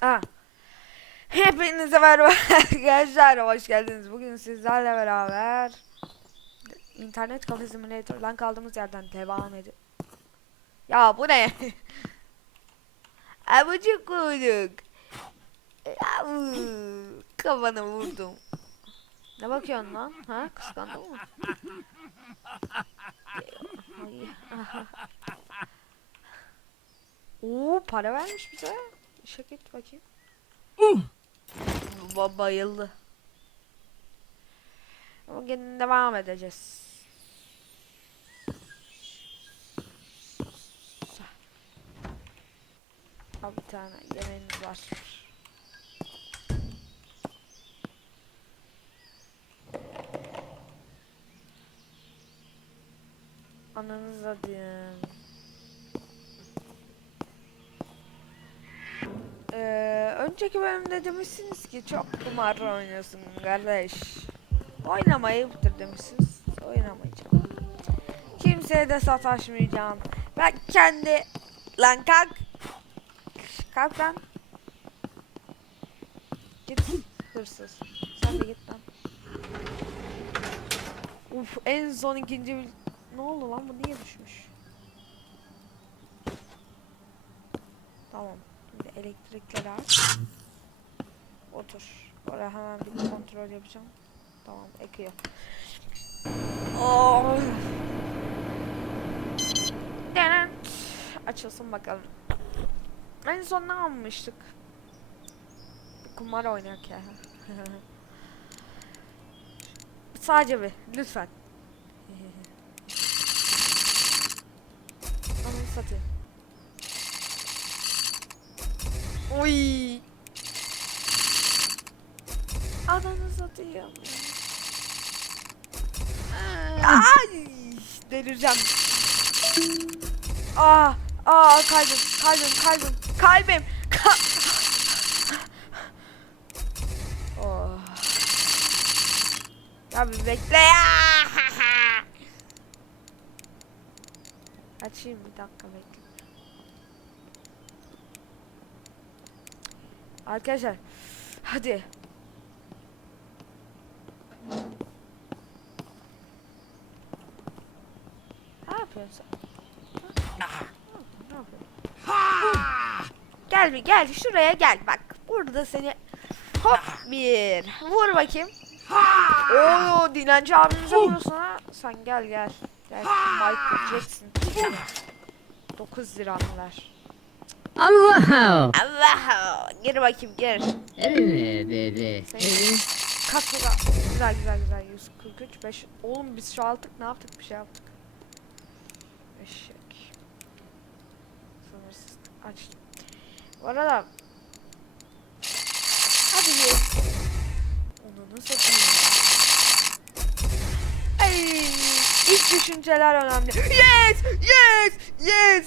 Ha. Hepinize merhaba arkadaşlar. Hoş geldiniz. Bugün sizlerle beraber internet kafe simülatörden kaldığımız yerden devam ediyor. Ya bu ne? Abucuk koyduk. Kafana vurdum. Ne bakıyorsun lan? Ha? Kıskandın mı? Oo para vermiş bize. İşe git bakayım. Ba bayıldı. Bugün devam edeceğiz. Al bir tane yemeğimiz var. Ananıza diyeyim. Ee, önceki bölümde demişsiniz ki çok kumar oynuyorsun kardeş. Oynamayıptır demişsiniz. Oynamayacağım. Kimseye de sataşmayacağım. Ben kendi... Lan kalk. Kalk lan. Git hırsız. Sen de git lan. Uf en son ikinci bil- Ne oldu lan bu niye düşmüş? Tamam. Şimdi elektrikleri aç. Otur. Oraya hemen bir kontrol yapacağım. Tamam ekiyor. Oh. Açılsın bakalım. En son ne almıştık? Kumar oynayak ya. Sadece bir lütfen. Ananı satayım. Oy. Ananı satayım. Ay, delireceğim. Aa, aa kalbim, kalbim, kalbim, kalbim. Ka oh. Ya bekle ya. Açayım bir dakika bekle. Arkadaşlar hadi. Ne yapıyorsun sen? Ne yapıyorsun? Gel bir gel şuraya gel bak. Burada seni hop bir vur bakayım. Oo dilenci abimize vuruyorsun ha. Sen gel gel. Gel Michael Jackson. 9 liranı ver. Allah! Allah gir bakayım gir. Evet, evet. Sen- Kaç lira? Güzel güzel güzel 143 5. Oğlum biz şu aldık ne yaptık bir şey yaptık. Eşek. Sınırsız açtım. Bu arada Hadi bir Onu nasıl satayım? Ay, ilk düşünceler önemli. Yes! Yes! Yes!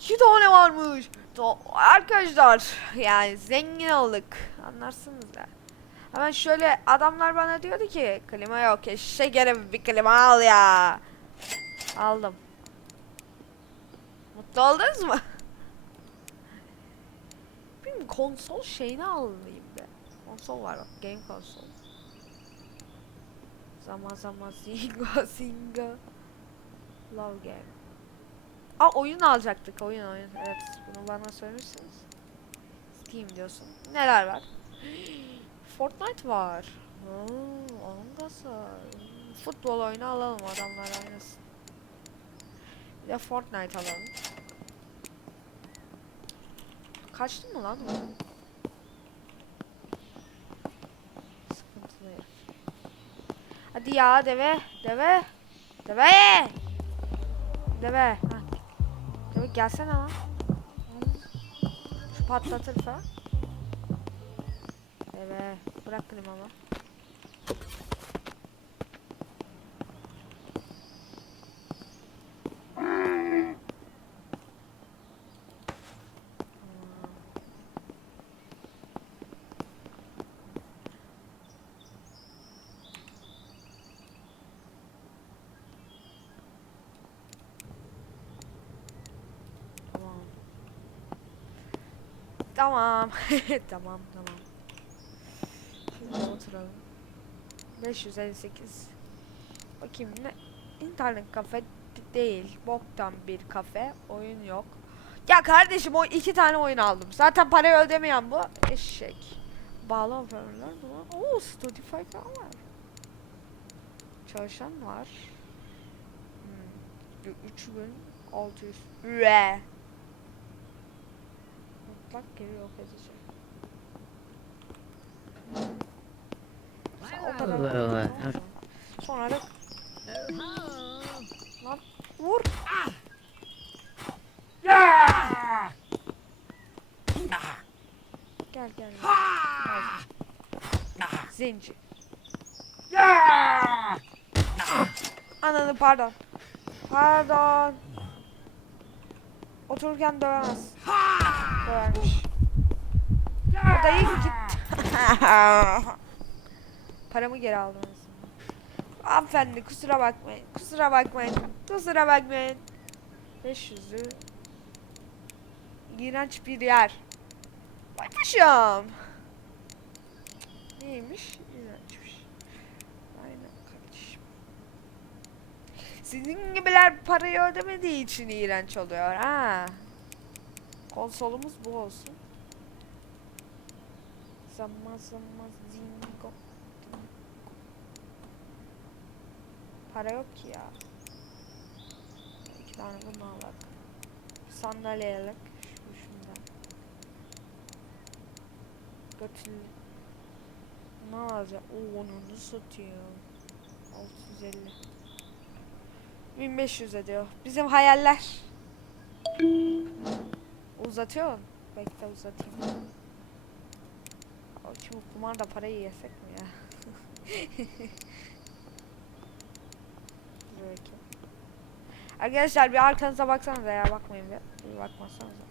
İki tane varmış. To- Arkadaşlar yani zengin olduk. Anlarsınız da. Hemen şöyle adamlar bana diyordu ki klima yok eşek herif bir klima al ya. Aldım. Mutlu oldunuz mu? Benim konsol şeyini alayım be. Konsol var bak game konsol. Zaman zaman singa singa. Love game. Aa oyun alacaktık oyun oyun. Evet bunu bana söylemişsiniz. Steam diyorsun. Neler var? Fortnite var. Oo, Futbol oyunu alalım adamlar oynasın. Bir de Fortnite alalım. Kaçtı mı lan bu? Sıkıntılı herif. Hadi ya deve, deve, deve, deve. Gelsene lan. Şu patlatır. Deve, bırak klimamı. Tamam. Tamam. tamam. Şimdi oturalım. 558. Bakayım ne? İnternet kafe değil. Boktan bir kafe. Oyun yok. Ya kardeşim o iki tane oyun aldım. Zaten parayı ödemeyen bu. Eşek. Bağlı operatörler bu. Oo Spotify falan var. Çalışan var. Hmm. 3600. Üre. Mutlak geri yok edici. O kadar. Sonra da lan vur. Gel gel. gel. Zenci. Ananı pardon. Pardon. Otururken dövemez. Dövermiş. O da iyi ki git. Paramı geri aldım. Hanımefendi kusura bakmayın. Kusura bakmayın. Kusura bakmayın. 500'ü. İğrenç bir yer. Bakmışım. Neymiş? İğrençmiş. Aynen kardeşim. Sizin gibiler parayı ödemediği için iğrenç oluyor ha. Konsolumuz bu olsun. Zaman zaman zingo. Para yok ki ya. İki tane bunu alak. Sandalye alak. Şu şundan. Götül. Ne alacağım? Oo onu satıyor. 650. 1500 ediyor. Bizim hayaller. Uzatıyor. Bekle uzatayım. O şimdi kumarda parayı yesek mi ya? Bakayım. Arkadaşlar bir arkanıza baksanıza ya bakmayın bir. Bir bakmazsanıza.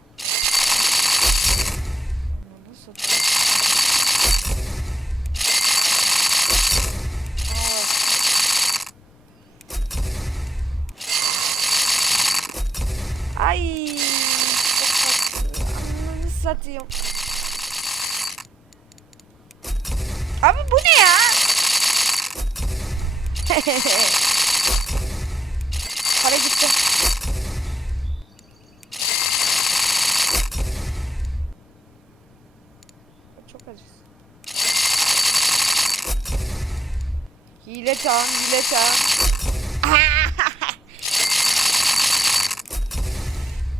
Ananı satayım. Abi bu ne ya? Para gitti. Çok acısı. Hile çağın, hile çağın.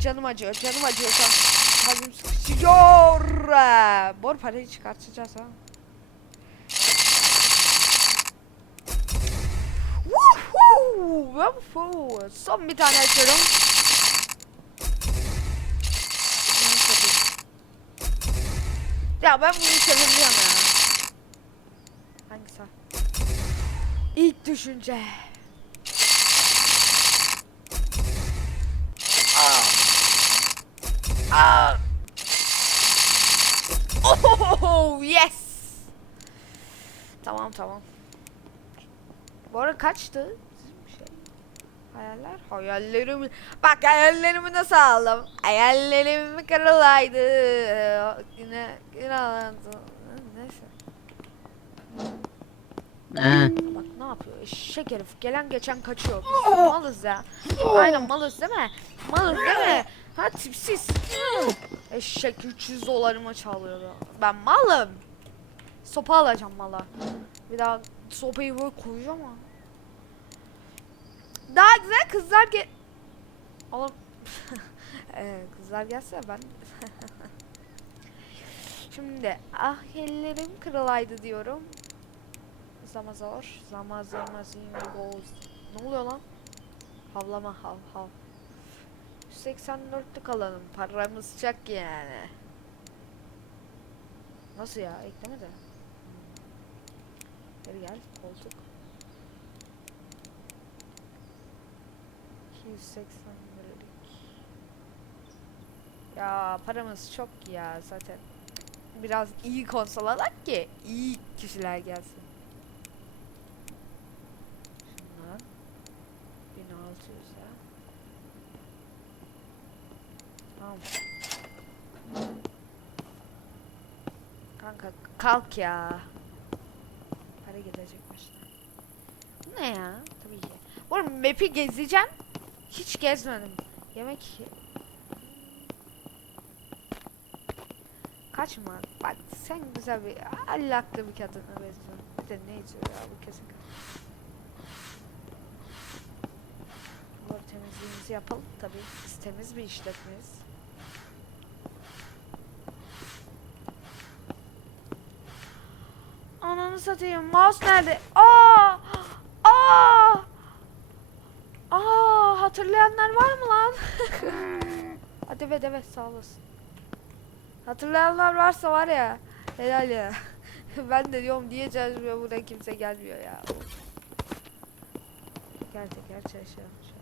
canım acıyor, canım acıyor şu an. Sıkışıyor. Bor parayı çıkartacağız ha. Woohoo! Son bir tane açıyorum. Ya ben bunu seviyorum ya. Hangisi? İlk düşünce. Aa. Aa. Oh yes. Tamam tamam. Bu arada kaçtı? Şey. Hayaller? Hayallerimi... Bak hayallerimi nasıl aldım? Hayallerim kırılaydı. Yine kırılandı. Neyse. Bak ne yapıyor? Eşek herif. Gelen geçen kaçıyor. Biz malız ya. Aynen malız değil mi? Malız değil mi? Ha tipsiz. Eşek 300 dolarımı çalıyordu. Ben malım. Sopa alacağım mala. Bir daha sopayı böyle koyacağım ha. Daha güzel kızlar ge... Oğlum... Ee, kızlar gelse ben... Şimdi ah ellerim kırılaydı diyorum. Zamazor, zamazor, zingoz. Ne oluyor lan? Havlama hav hav. 184'lük alalım. Paramız çok yani. Nasıl ya? Eklemedi. Geri gel. Koltuk. 280 liralık. Ya paramız çok ya zaten. Biraz iyi konsol alak ki iyi kişiler gelsin. Şundan 1600 ya. Tamam. Kanka kalk ya. Para gidecek başına. Bu ne ya? Tabii ki. Oğlum map'i gezeceğim. Hiç gezmedim. Yemek... Kaçma. Bak sen güzel bir allaklı bir kadına benziyorsun. Bir de ne içiyor ya bu kesin. Bu arada temizliğimizi yapalım tabii. Biz temiz bir işletmeyiz. Ananı satayım. Mouse nerede? Aa! Aa! Aa! Hatırlayanlar var mı lan? Hadi evet evet sağ olasın. Hatırlayanlar varsa var ya. Helal ya. ben de diyorum diye çalışmıyor burada kimse gelmiyor ya. Gel teker çalışalım şu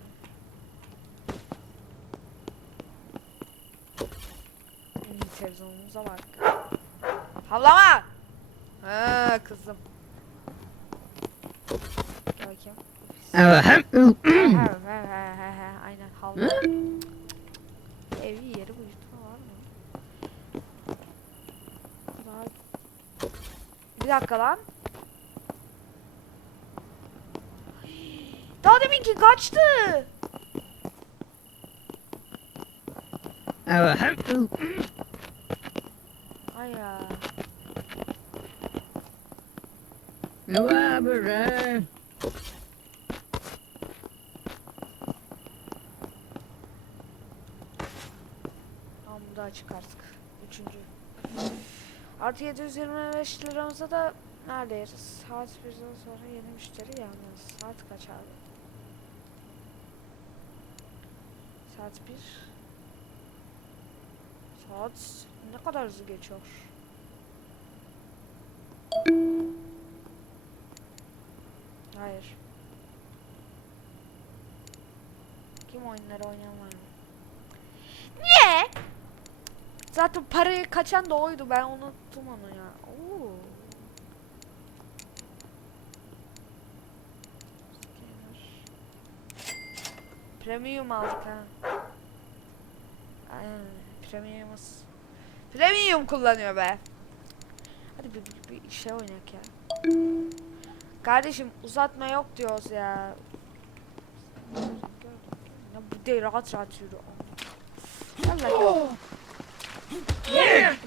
an. Televizyonumuza bak. Havlama! Ha kızım. Bakayım. Aynen havlu. Evi yeri uyutma var mı? Daha... Bir dakika lan. Daha deminki kaçtı. Ahem. Ay ya. Tamam bu da açık artık. Üçüncü. Artı 725 liramıza da neredeyiz? Saat 1'den sonra yeni müşteri yalnız. Saat kaç abi? Saat 1. Saat ne kadar hızlı geçiyor? Hayır. Kim oyunları oynayan var mı? Niye? Zaten parayı kaçan da oydu. Ben unuttum onu ya. Oo. Premium aldık ha. Aynen. Premium'uz. Premium kullanıyor be. Hadi bir, bir, bir şey oynayak ya. Kardeşim uzatma yok diyoruz ya. Ya bu değil rahat rahat yürü. Allah ya.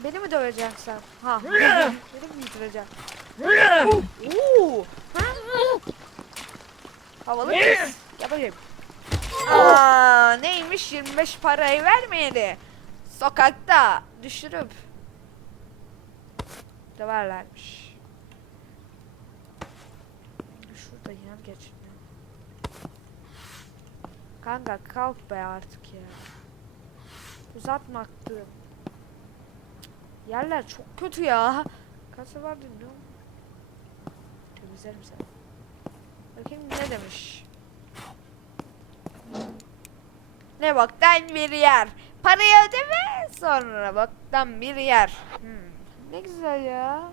Beni mi döveceksin sen? Ha. Beni mi bitireceksin? Oo. Ha? Havalı kız. Gel bakayım. Aa, neymiş 25 parayı vermeyeli. Sokakta düşürüp döverlermiş. Geçmiyor. Kanka kalk be artık ya. Uzatmaktı. Yerler çok kötü ya. Kasa var dinliyor musun? Temizlerim seni. Bakayım ne demiş. Ne baktan bir yer. Parayı ödeme sonra baktan bir yer. Hmm, ne güzel ya.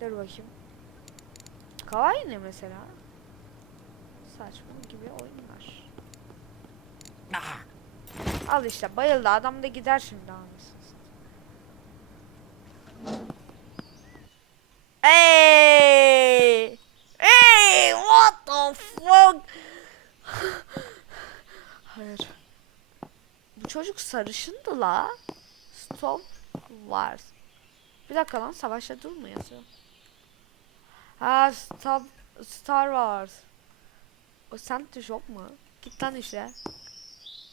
Dur bakayım. Kawaii ne mesela? Saçma gibi oyunlar. Al işte bayıldı adam da gider şimdi anasını. Hey! Hey! What the fuck? Hayır. Bu çocuk sarışındı la. Stop Wars. Bir dakika lan savaşta dur mu yazıyor? Ha stop Star Wars. O sen yok mu? Git lan işe.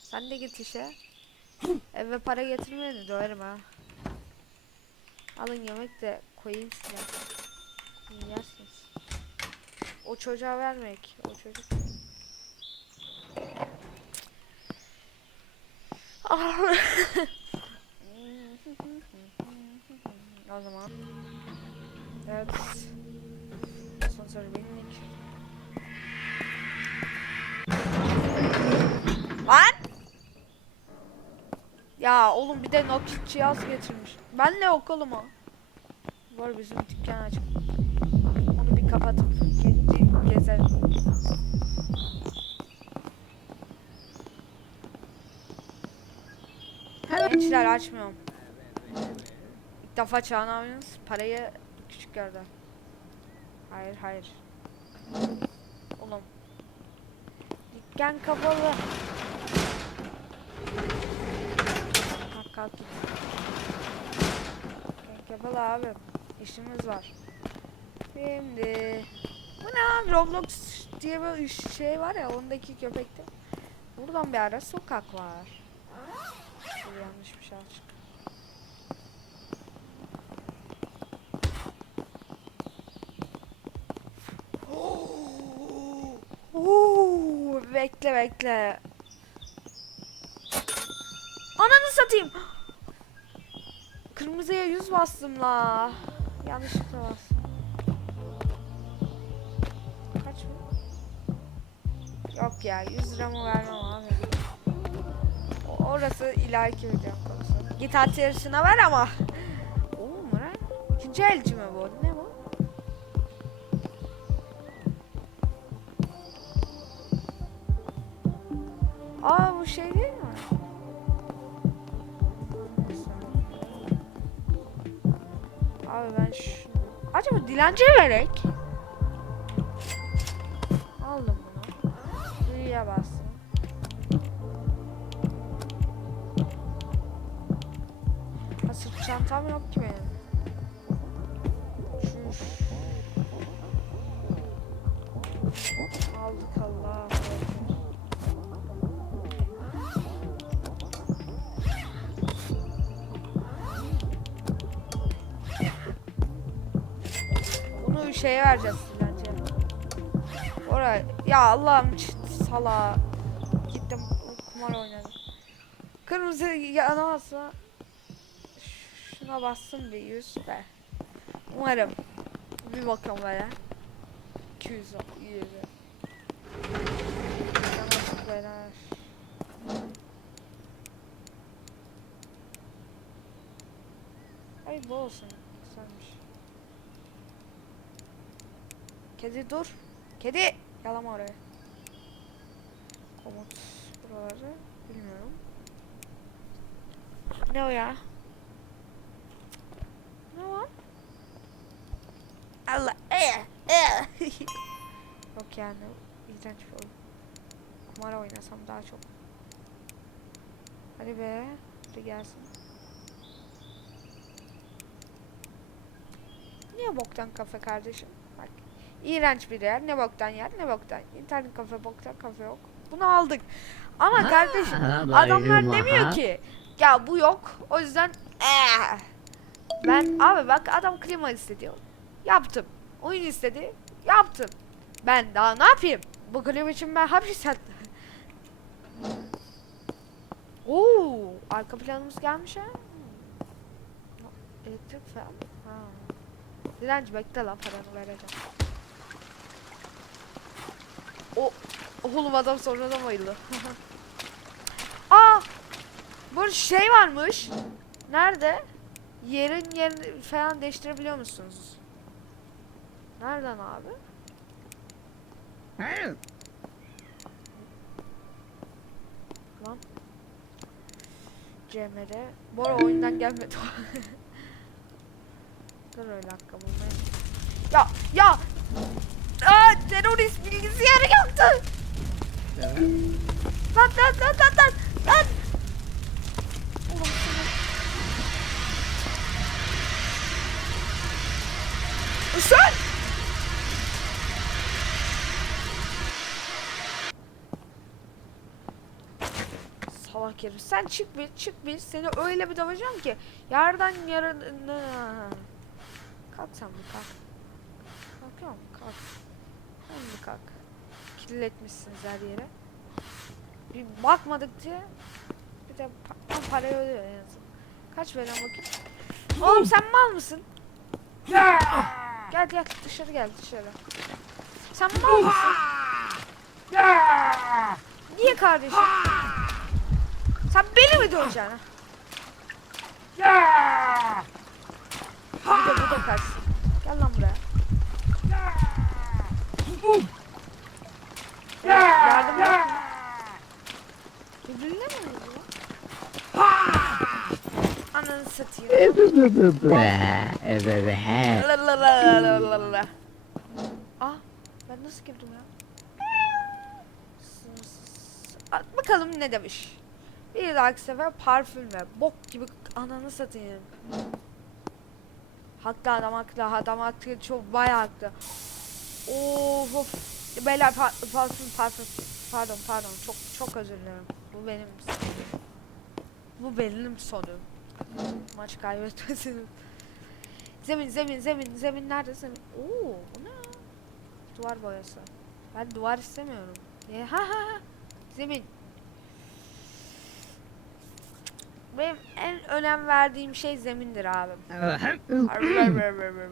Sen de git işe. Eve para getirmeyeni döverim ha. Alın yemek de koyayım size. Yersiniz. O çocuğa vermek. O çocuk. o zaman. Evet. Sponsor benim. Lan! Ya oğlum bir de nakit cihaz getirmiş. Ben ne yok oğlum o? Var bizim dükkan açık. Onu bir kapatıp ge- gezelim. Gençler açmıyorum. İlk defa Çağan abiniz parayı küçük gördü. Hayır hayır. Oğlum. Dükkan kapalı. Kalk git. Dükkan kapalı abi. İşimiz var. Şimdi. Bu ne lan Roblox diye bir şey var ya ondaki köpekte. Buradan bir ara sokak var. Yanlış bir şey açık. Oo, bekle bekle. Ananı satayım. Kırmızıya yüz bastım la. Yanlışlıkla bastım. Kaç mı? Yok ya 100 liramı vermem abi. Orası ileriki video konusu. Git at yarışına ver ama. Oo mu lan? İkinci elci mi bu? Ne Dilenciye verek? Aldım bunu. Büyüye bastım. Ha sırt çantam yok ki benim. Şu... Aldık Allah. Şeye vereceğiz bence. Oraya ya Allah'ım sala. Gittim kumar oynadım. Kırmızı yanamazsa şuna bassın bir 100 be. Umarım. Bir bakalım böyle. 200 100 Yanamazlık beyler. Ay bu olsun. Kedi dur. Kedi. Yalama oraya. Komut buraları bilmiyorum. Ne o ya? Ne var? Allah. Eh, eh. Yok yani. İğrenç bir oyun. Kumara oynasam daha çok. Hadi be. Hadi gelsin. Niye boktan kafe kardeşim? İğrenç bir yer. Ne boktan yer ne boktan. İnternet kafe boktan kafe yok. Bunu aldık. Ama kardeşim Ha, adamlar bayılma demiyor ki ya bu yok. O yüzden eh. ben abi bak adam klima istedi. Yaptım. Oyun istedi. Yaptım. Ben daha ne yapayım? Bu klima için ben hapis yattım. Oo, arka planımız gelmiş ha. Elektrik falan. Ha. Direnci bekle lan paranı vereceğim. O oğlum adam sonradan bayıldı. Aa! Bu şey varmış. Nerede? Yerin yerini falan değiştirebiliyor musunuz? Nereden abi? Lan. CMR. Bu ara oyundan gelmedi. Dur öyle dakika bulmaya. Ya ya. Aa, terörist bilgisayarı yaktı. Lan lan lan lan lan lan. Seni. Sen. Salak herif. Sen çık bir çık bir. Seni öyle bir döveceğim ki. Yerden yere... Kalk sen bir kalk. Kalkıyor mu? Kalk. Bir kalk. Kirletmişsiniz her yere. Bir bakmadık diye. Bir de pa parayı ödüyor en azından. Kaç veren bakayım. Oğlum sen mal mısın? Gel gel dışarı gel dışarı. Sen mal mısın? Niye kardeşim? Sen beni mi döveceksin? Bir de bu da kaçsın. Gel lan buraya. Yardım mu? Birbirine mi vuruyor? Ananı satayım. Lalalalalalala. Ah ben nasıl girdim ya? S- s- At bakalım ne demiş. Bir dahaki sefer parfüm ve bok gibi ananı satayım. Haklı adam haklı adam haklı çok bayağı haklı. Of of. Beyler pa- parfüm parfüm. Pardon pardon çok çok özür dilerim. Bu benim. Bu benim sonum. Maç kaybetmesin. Zemin zemin zemin zemin nerede zemin? Oo bu ne? Duvar boyası. Ben duvar istemiyorum. E, ha ha ha. Zemin. Benim en önem verdiğim şey zemindir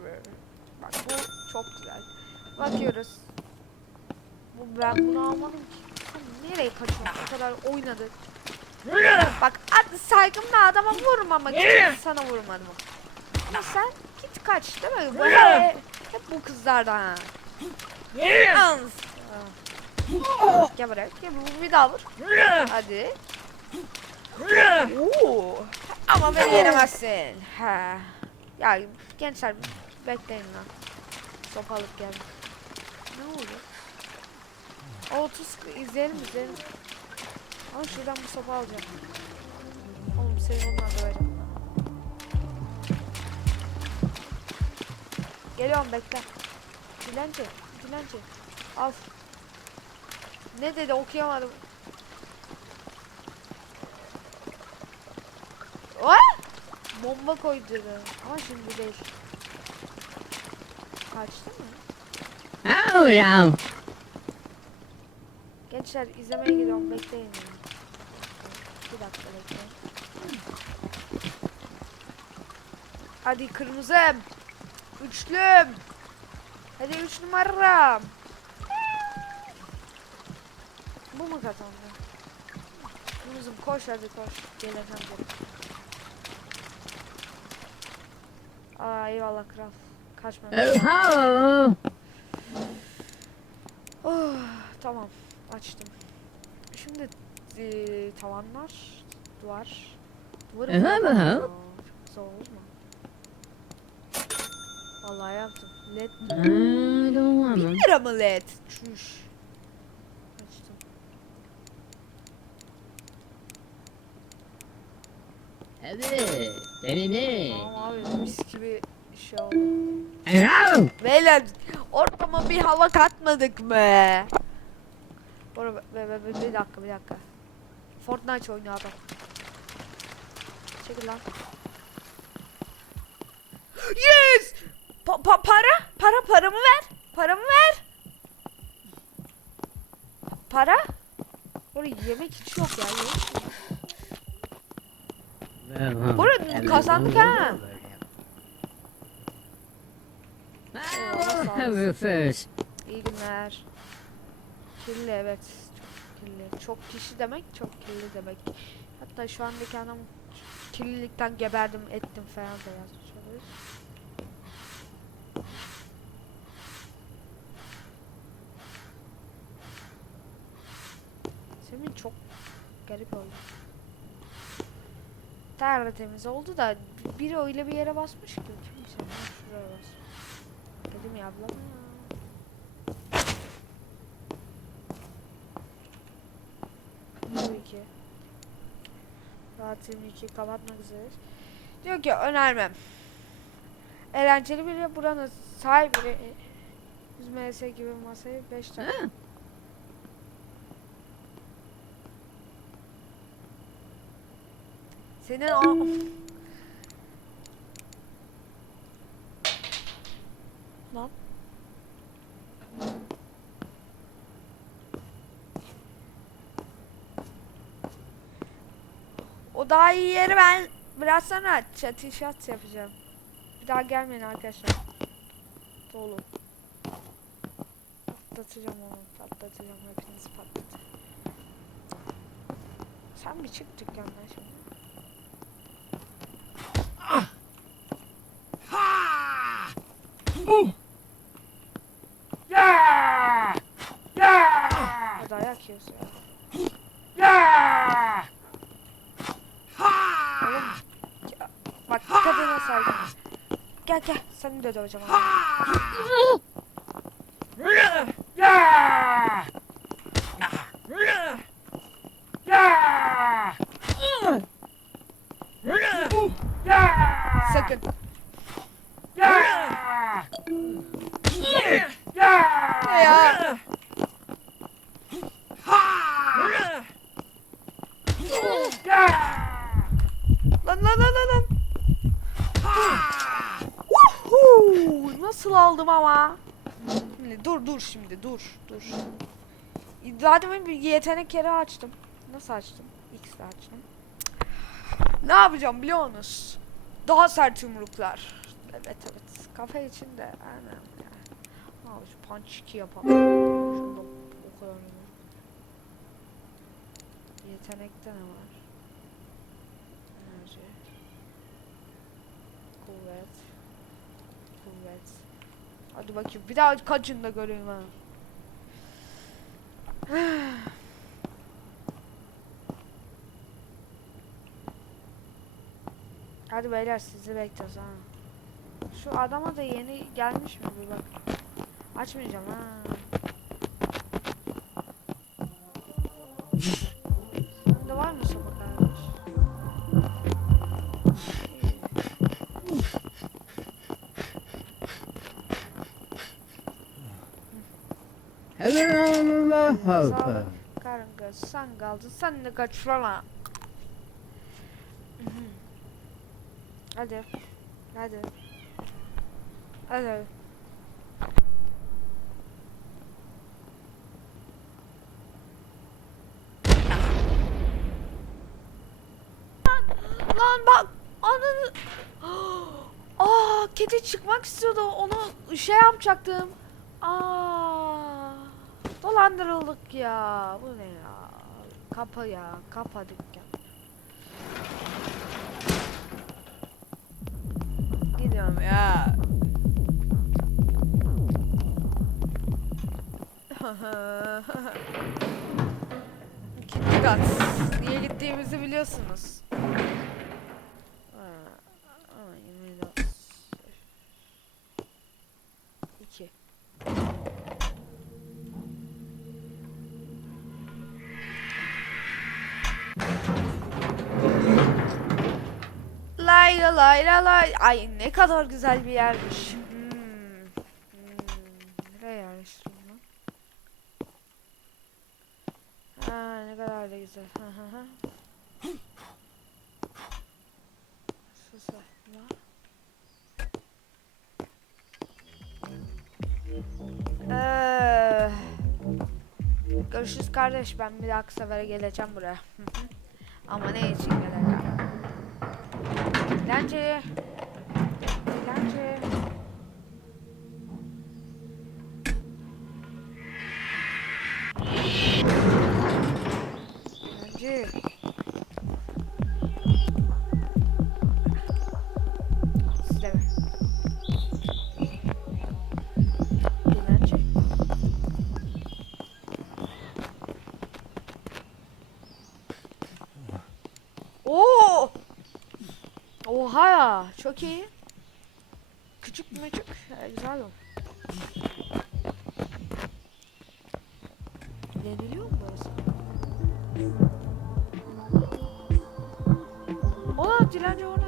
ver. Bak bu çok güzel. Bakıyoruz. Bu ben bunu almadım ki. Nereye kaçıyorsun? O kadar oynadık. Bak at saygımla adama vurmamak için sana vurmadım. Ama sen git kaç değil mi? Bu hep, bu kızlardan ha. Yalnız. Gel buraya. Gel bir daha vur. Hadi. Ama beni yenemezsin. Ha. Ya gençler bekleyin lan. Sopalık geldi. Ne oldu? O 30 izleyelim izleyelim. Ama şuradan bir sopa alacağım. Oğlum seni ondan döverim. Geliyorum bekle. Dilenci, dilenci. Al. Ne dedi okuyamadım. Oy! Bomba koydu dedi. Ama şimdi değil. Kaçtı mı? No. Gençler izlemeye gidiyorum bekleyin. Bir dakika bekleyin. Hadi kırmızım. Üçlüm. Hadi üç numaram. Bu mu kazandı? Kırmızım koş hadi koş. Gel efendim. Aa eyvallah kral. Kaçma. Tamam açtım. Şimdi eee, tavanlar, duvar. Duvarı Aha, boyamam aha. ya. Çok güzel olmaz mı? Vallahi yaptım. LED bir lira mı LED? Çüş. Açtım. Evet. Beni ne? Tamam abi mis gibi şey oldu. Beyler ortama bir hava katmadık mı? Bora, bir dakika bir dakika. Fortnite oynuyor adam. Çekil lan. Yes! Pa- pa- para? Para paramı ver. Paramı ver. Para? Orada yemek hiç yok ya. Yemek. Burada kazandık ha. First. İyi günler. Kirli evet. Çok kirli. Çok kişi demek çok kirli demek. Hatta şu andaki adam kirlilikten geberdim ettim falan da yazmış olabilir. Senin çok garip oldu. Tertemiz oldu da biri öyle bir yere basmış ki kimse şuraya bas. Dedim ya ablam ya. Tabii ki. Saat 22 kapatmak üzere. Diyor ki önermem. Eğlenceli biri buranın sahibi 100 ms gibi masayı 5 dakika. Ah, Senin o... daha iyi yeri ben biraz sonra çatı şat yapacağım. Bir daha gelmeyin arkadaşlar. Dolu. Patlatacağım onu. Patlatacağım. Hepinizi patlatacağım. Sen bir çık dükkandan şimdi. O dayak yiyorsun ya, Seni de döveceğim. Sakın. Ne ya? Lan lan lan lan lan. Woohoo! Nasıl aldım ama? Şimdi dur dur şimdi dur dur. Demin bir yetenek yeri açtım. Nasıl açtım? X'le açtım. Ne yapacağım biliyor musunuz? Daha sert yumruklar. Evet evet. Kafe için de aynen. Al şu punch 2 yapalım. O kadar. Yetenekte ne var? Enerji. Kuvvet. Kuvvet. Hadi bakayım bir daha kaçın da göreyim ha. Hadi beyler sizi bekliyoruz ha. Şu adama da yeni gelmiş mi bir bak. Açmayacağım ha. Hope. Karınca sen kaldın sen de kaç falan. Hadi. Hadi. Hadi. Lan, lan bak ananı Aa kedi çıkmak istiyordu onu şey yapacaktım. Aa dolandırıldık ya bu ne ya kapa ya kapa dükkan. Gidiyorum ya. İkinci kat. Niye gittiğimizi biliyorsunuz. La lay la lay. Ay ne kadar güzel bir yermiş. Hmm. Hmm. Nereye yerleştirdim lan? Ha ne kadar da güzel. Ee, görüşürüz kardeş. Ben bir dahaki sefere geleceğim buraya. Ama ne için geleceğim? Dilenci. Dilenci. Dilenci. Oha ya, çok iyi. Küçük müçük, e, güzel o. Deniliyor mu burası? Ola dilenci oradan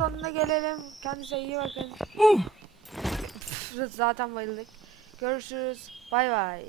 sonuna gelelim. Kendinize iyi bakın. Zaten bayıldık. Görüşürüz. Bay bay.